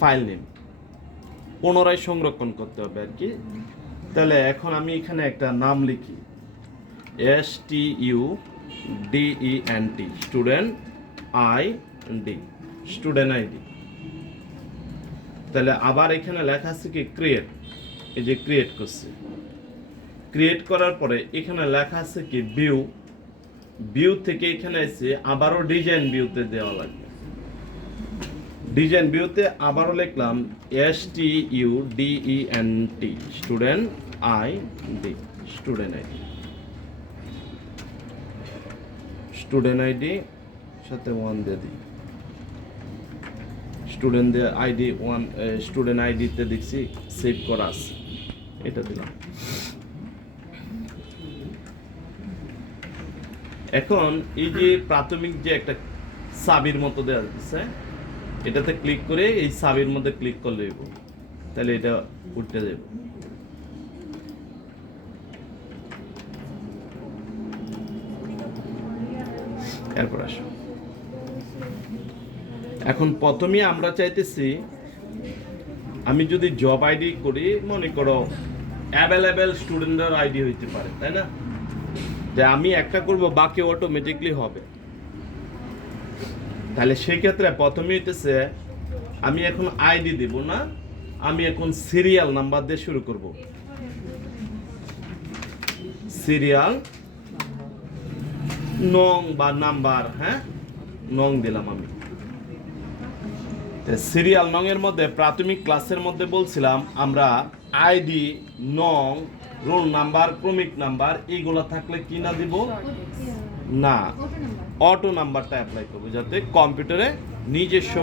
File name পুনরায় সংরক্ষণ করতে হবে আর কি। তাহলে এখন আমি এখানে একটা নাম লিখি, STUDENT, student ID, student ID. তাহলে আবার এখানে লেখা আছে কি ক্রিয়েট, এই যে ক্রিয়েট করছে। ক্রিয়েট করার পরে এখানে লেখা আছে কি ভিউ, ভিউ থেকে এখানে এসে আবারও ডিজাইন ভিউতে দেওয়া লাগবে। ডিজাইন ভিউতে আবারও লিখলাম STUDENT, student ID, student ID, student ID সাথে 1 দিয়ে দিই। স্টুডেন্টদের আইডি 1, স্টুডেন্ট আইডিতে দেখছি সেভ করা আছে, এটা দিলাম। এখন এই যে প্রাথমিক যে একটা চাবির মতো দেওয়া আছে, এটাতে ক্লিক করে এই চাবির মধ্যে ক্লিক করলে তাহলে এটা উঠতে দেব। এরপর আসো, এখন প্রথমে আমরা চাইতেছি আমি যদি জব আইডি করি, মনে করো অ্যাভেলেবেল স্টুডেন্টের আইডি হইতে পারে, তাই না? যে আমি একটা করব বাকি অটোমেটিকলি হবে। তাহলে সেই ক্ষেত্রে প্রথমে হইতেছে আমি এখন আইডি দেব না, আমি এখন সিরিয়াল নাম্বার দিয়ে শুরু করব। সিরিয়াল নং বা নাম্বার, হ্যাঁ নং দিলাম আমি। সিরিয়াল নং এর মধ্যে প্রাথমিক ক্লাসের মধ্যে বলছিলাম আমরা আইডি, নং, রোল নাম্বার, ক্রমিক নাম্বার এইগুলো থাকলে কি না দিব না, অটো নাম্বারটা অ্যাপ্লাই করবো যাতে কম্পিউটারে নিজস্ব